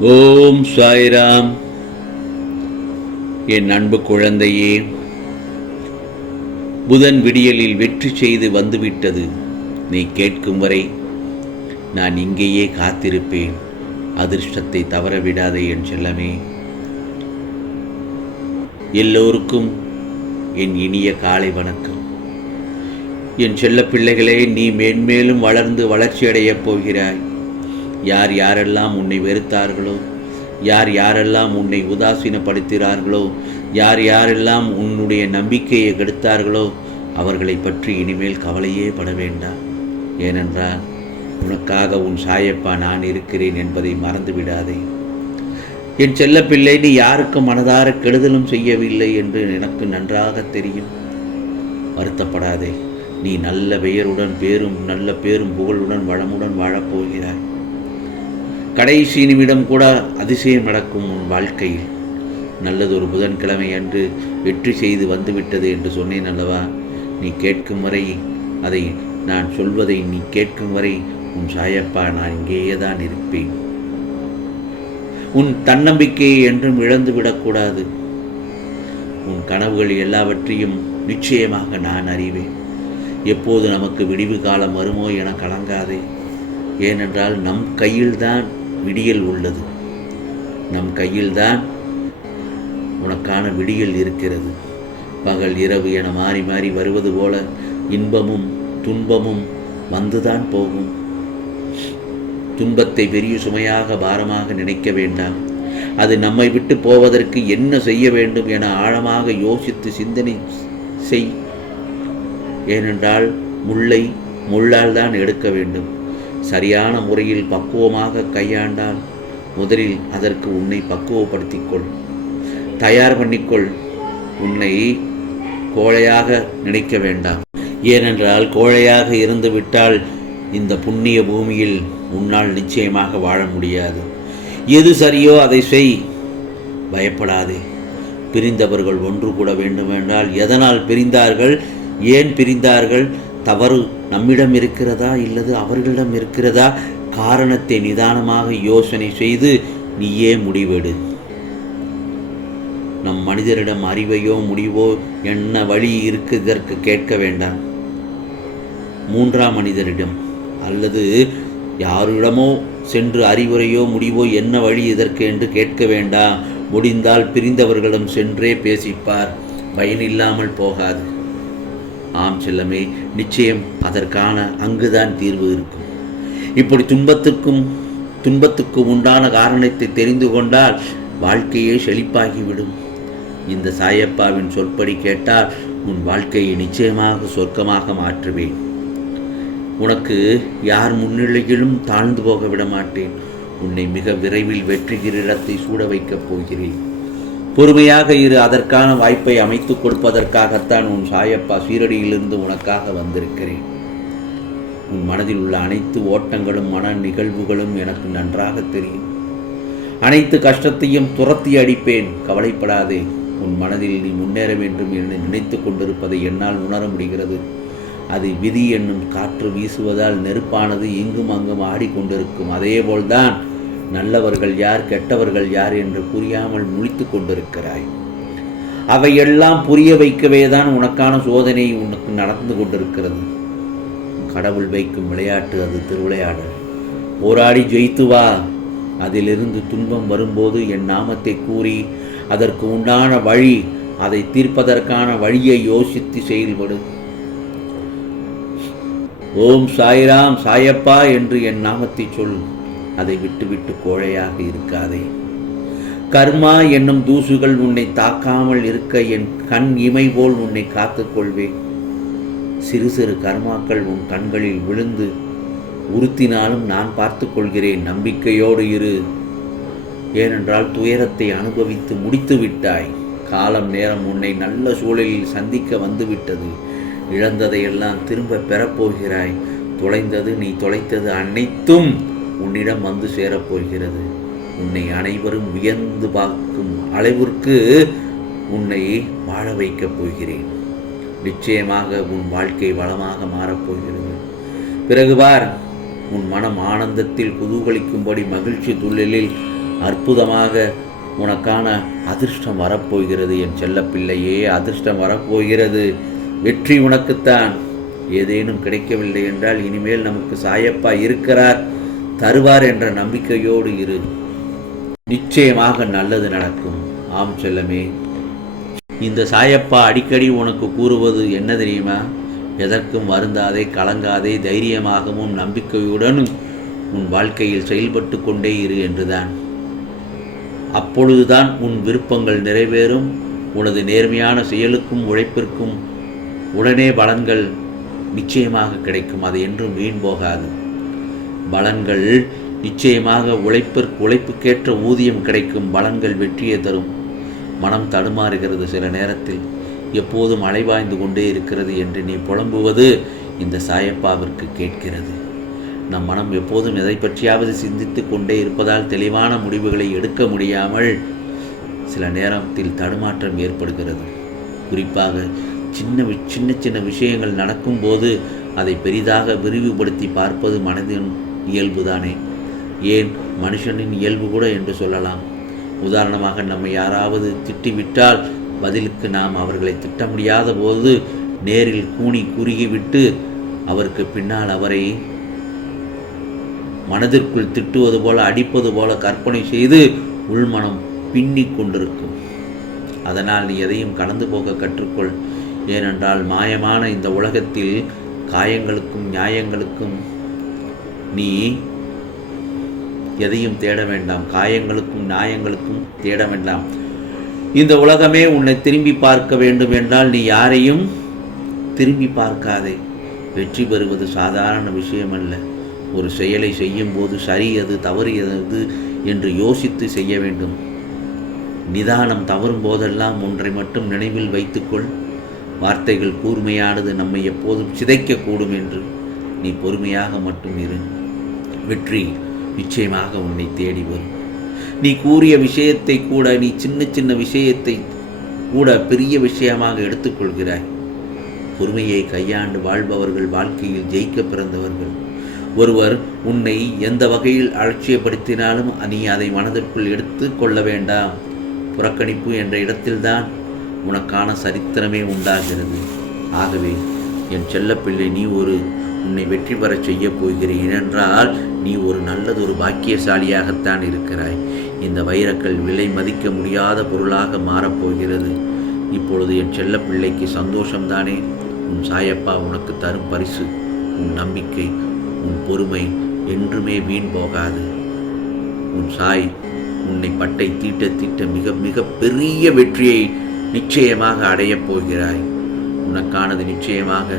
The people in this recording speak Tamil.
ஓம் சாய்ராம். என் அன்பு குழந்தையே புதன் விடியலில் வெற்றி செய்து வந்துவிட்டது. நீ கேட்கும் வரை நான் இங்கேயே காத்திருப்பேன். அதிர்ஷ்டத்தை தவற விடாதே என் செல்லமே. எல்லோருக்கும் என் இனிய காலை வணக்கம். என் செல்ல பிள்ளைகளே நீ மேன்மேலும் வளர்ந்து வளர்ச்சியடையப் போகிறாய். யார் யாரெல்லாம் உன்னை வெறுத்தார்களோ யார் யாரெல்லாம் உன்னை உதாசீனப்படுத்தினார்களோ யார் யாரெல்லாம் உன்னுடைய நம்பிக்கையை கெடுத்தார்களோ அவர்களை பற்றி இனிமேல் கவலையே பட வேண்டாம். ஏனென்றால் உனக்காக உன் சாயப்பா நான் இருக்கிறேன் என்பதை மறந்து விடாதே என் செல்லப்பிள்ளை நீ யாருக்கும் மனதார கெடுதலும் செய்யவில்லை என்று எனக்கு நன்றாக தெரியும். வருத்தப்படாதே நீ நல்ல பெயருடன் பேரும் நல்ல பேரும் புகழுடன் வளமுடன் வாழப்போகிறாய் கடைசி நிமிடம் கூட அதிசயம் நடக்கும் உன் வாழ்க்கையில். நல்லதொரு புதன்கிழமை அன்று வெற்றி செய்து வந்துவிட்டது என்று சொன்னேன் அல்லவா? நீ கேட்கும் வரை அதை நான் சொல்வதை நீ கேட்கும் வரை உன் சாயப்பா நான் இங்கேயே தான் இருப்பேன். உன் தன்னம்பிக்கையை என்றும் இழந்து விடக்கூடாது. உன் கனவுகள் எல்லாவற்றையும் நிச்சயமாக நான் அறிவேன். எப்போது நமக்கு விடிவு காலம் வருமோ என கலங்காதே. ஏனென்றால் நம் கையில்தான் விடியல் உள்ளது. நம் கையில்தான் உனக்கான விடியல் இருக்கிறது. பகல் இரவு என மாறி மாறி வருவது போல இன்பமும் துன்பமும் வந்துதான் போகும். துன்பத்தை பெரிய சுமையாக பாரமாக நினைக்க வேண்டாம். அது நம்மை விட்டு போவதற்கு என்ன செய்ய வேண்டும் என ஆழமாக யோசித்து சிந்தனை செய். ஏனென்றால் முல்லை முள்ளால் தான் எடுக்க வேண்டும். சரியான முறையில் பக்குவமாக கையாண்டால் முதலில் அதற்கு உன்னை பக்குவப்படுத்திக்கொள். தயார் பண்ணிக்கொள். உன்னை கோழையாக நினைக்க வேண்டாம். ஏனென்றால் கோழையாக இருந்து விட்டால் இந்த புண்ணிய பூமியில் உன்னால் நிச்சயமாக வாழ முடியாது. எது சரியோ அதை செய். பயப்படாதே. பிரிந்தவர்கள் ஒன்று கூட வேண்டுமென்றால் எதனால் பிரிந்தார்கள்? ஏன் பிரிந்தார்கள்? தவறு நம்மிடம் இருக்கிறதா இல்லது அவர்களிடம் இருக்கிறதா? காரணத்தை நிதானமாக யோசனை செய்து நீயே முடிவெடு. நம் மனிதரிடம் அறிவையோ முடிவோ என்ன வழி இருக்கு இதற்கு கேட்க வேண்டாம். மூன்றாம் மனிதரிடம் அல்லது யாரிடமோ சென்று அறிவுரையோ முடிவோ என்ன வழி இதற்கு என்று கேட்க வேண்டாம். முடிந்தால் பிரிந்தவர்களிடம் சென்றே பேசிப்பார். பயனில்லாமல் போகாது. ஆம் செல்லமே நிச்சயம் அதற்கான அங்குதான் தீர்வு இருக்கும். இப்படி துன்பத்துக்கும் துன்பத்துக்கும் உண்டான காரணத்தை தெரிந்து கொண்டால் வாழ்க்கையே செழிப்பாகிவிடும். இந்த சாயப்பாவின் சொற்படி கேட்டால் உன் வாழ்க்கையை நிச்சயமாக சொர்க்கமாக மாற்றுவேன். உனக்கு யார் முன்னிலையிலும் தாழ்ந்து போக விட மாட்டேன் உன்னை மிக விரைவில் வெற்றி கிரீடத்தை சூட வைக்கப் போகிறேன். பொறுமையாக இரு அதற்கான வாய்ப்பை அமைத்துக் கொடுப்பதற்காகத்தான் உன் சாயப்பா சீரடியிலிருந்து உனக்காக வந்திருக்கிறேன். உன் மனதில் உள்ள அனைத்து ஓட்டங்களும் மன நிகழ்வுகளும் எனக்கு நன்றாக தெரியும். அனைத்து கஷ்டத்தையும் துரத்தி அடிப்பேன். கவலைப்படாதே. உன் மனதில் நீ முன்னேற வேண்டும் என்று நினைத்து கொண்டிருப்பதை என்னால் உணர முடிகிறது. அது விதி என்னும் காற்று வீசுவதால் நெருப்பானது இங்கும் அங்கும் ஆடிக்கொண்டிருக்கும். அதேபோல்தான் நல்லவர்கள் யார் கெட்டவர்கள் யார் என்று புரியாமல் முழித்து கொண்டிருக்கிறாய். அவையெல்லாம் புரிய வைக்கவே தான் உனக்கான சோதனை உனக்கு நடந்து கொண்டிருக்கிறது. கடவுள் வைக்கும் விளையாட்டு அது திருவிளையாடல். போராடி ஜெயித்து வா. அதிலிருந்து துன்பம் வரும்போது என் நாமத்தை கூறி அதற்கு உண்டான வழி அதை தீர்ப்பதற்கான வழியை யோசித்து செயல்படு. ஓம் சாய்ராம் சாயப்பா என்று என் நாமத்தை சொல். அதை விட்டுவிட்டு கோழையாக இருக்காதே. கர்மா என்னும் தூசுகள் உன்னை தாக்காமல் இருக்க என் கண் இமை போல் உன்னை காத்துக்கொள்வேன் சிறு சிறு கர்மாக்கள் உன் கண்களில் விழுந்து உறுத்தினாலும் நான் பார்த்து கொள்கிறேன். நம்பிக்கையோடு இரு. ஏனென்றால் துயரத்தை அனுபவித்து முடித்து விட்டாய். காலம் நேரம் உன்னை நல்ல சூழலில் சந்திக்க வந்துவிட்டது. இழந்ததையெல்லாம் திரும்ப பெறப்போகிறாய் தொலைந்தது நீ தொலைத்தது அனைத்தும் உன்னிடம் வந்து சேரப்போகிறது. உன்னை அனைவரும் வியந்து பார்க்கும் அளவிற்கு உன்னை வாழ வைக்கப் போகிறேன். நிச்சயமாக உன் வாழ்க்கை வளமாக மாறப்போகிறது பிறகு பார் உன் மனம் ஆனந்தத்தில் குதூகலிக்கும்படி மகிழ்ச்சி துள்ளலில் அற்புதமாக உனக்கான அதிர்ஷ்டம் வரப்போகிறது. என் செல்லப்பிள்ளையே அதிர்ஷ்டம் வரப்போகிறது. வெற்றி உனக்குத்தான். ஏதேனும் கிடைக்கவில்லை என்றால் இனிமேல் நமக்கு சாயப்பா இருக்கிறார். தருவார் என்ற நம்பிக்கையோடு இரு. நிச்சயமாக நல்லது நடக்கும். ஆம் செல்லமே. இந்த சாயப்பா அடிக்கடி உனக்கு கூறுவது என்ன தெரியுமா? எதற்கும் வருந்தாதே கலங்காதே தைரியமாகவும் நம்பிக்கையுடனும் உன் வாழ்க்கையில் செயல்பட்டு கொண்டே இரு என்றுதான். அப்பொழுதுதான் உன் விருப்பங்கள் நிறைவேறும். உனது நேர்மையான செயலுக்கும் உழைப்பிற்கும் உடனே பலன்கள் நிச்சயமாக கிடைக்கும். அது என்றும் வீண் போகாது. பலன்கள். நிச்சயமாக உழைப்பிற்கு உழைப்புக்கேற்ற ஊதியம் கிடைக்கும் பலன்கள் வெற்றியை தரும். மனம் தடுமாறுகிறது சில நேரத்தில். எப்போதும் அலைவாய்ந்து கொண்டே இருக்கிறது என்று நீ புலம்புவது இந்த சாயப்பாவிற்கு கேட்கிறது. நம் மனம் எப்போதும் எதை பற்றியாவது சிந்தித்து கொண்டே இருப்பதால் தெளிவான முடிவுகளை எடுக்க முடியாமல் சில நேரத்தில் தடுமாற்றம் ஏற்படுகிறது. குறிப்பாக சின்ன சின்ன சின்ன விஷயங்கள் நடக்கும்போது அதை பெரிதாக விரிவுபடுத்தி பார்ப்பது மனதின் இயல்புதானே? ஏன் மனுஷனின் இயல்பு கூட என்று சொல்லலாம். உதாரணமாக நம்மை யாராவது திட்டிவிட்டால் பதிலுக்கு நாம் அவர்களை திட்ட முடியாத போது நேரில் கூனி குறுகிவிட்டு அவருக்கு பின்னால் அவரை மனதிற்குள் திட்டுவது போல அடிப்பது போல கற்பனை செய்து உள்மனம் பின்னிக் கொண்டிருக்கும். அதனால் நீ எதையும் கடந்து போக கற்றுக்கொள். ஏனென்றால் மாயமான இந்த உலகத்தில் காயங்களுக்கும் நியாயங்களுக்கும் நீ எதையும் தேட வேண்டாம் காயங்களுக்கும் நியாயங்களுக்கும் தேட வேண்டாம். இந்த உலகமே உன்னை திரும்பி பார்க்க வேண்டும் என்றால் நீ யாரையும் திரும்பி பார்க்காதே. வெற்றி பெறுவது சாதாரண விஷயம் அல்ல ஒரு செயலை செய்யும் போது சரி அது தவறு எது என்று யோசித்து செய்ய வேண்டும். நிதானம் தவறும் போதெல்லாம் ஒன்றை மட்டும் நினைவில் வைத்துக்கொள். வார்த்தைகள் கூர்மையானது நம்மை எப்போதும் சிதைக்கக்கூடும் என்று. நீ பொறுமையாக மட்டும் இரு. வெற்றி நிச்சயமாக உன்னை தேடி வரும். நீ கூறிய விஷயத்தை கூட நீ சின்ன சின்ன விஷயத்தை கூட பெரிய விஷயமாக எடுத்துக்கொள்கிறாய். பொறுமையை கையாண்டு வாழ்பவர்கள் வாழ்க்கையில் ஜெயிக்க பிறந்தவர்கள். ஒருவர் உன்னை எந்த வகையில் அலட்சியப்படுத்தினாலும் நீ அதை மனதிற்குள் எடுத்து கொள்ள வேண்டாம். புறக்கணிப்பு என்ற இடத்தில்தான் உனக்கான சரித்திரமே உண்டாகிறது. ஆகவே என் செல்லப்பிள்ளை நீ ஒரு உன்னை வெற்றி பெறச் செய்ய போகிறேன் ஏனென்றால் நீ ஒரு நல்லதொரு பாக்கியசாலியாகத்தான் இருக்கிறாய். இந்த வைரக்கல் விலை மதிக்க முடியாத பொருளாக மாறப்போகிறது இப்பொழுது என் செல்லப்பிள்ளைக்கு சந்தோஷம்தானே? உன் சாயப்பா உனக்கு தரும் பரிசு உன் நம்பிக்கை உன் பொறுமை என்றுமே வீண் போகாது. உன் சாய் உன்னை பட்டை தீட்ட தீட்ட மிக மிக பெரிய வெற்றியை நிச்சயமாக அடையப் போகிறாய். உனக்கானது நிச்சயமாக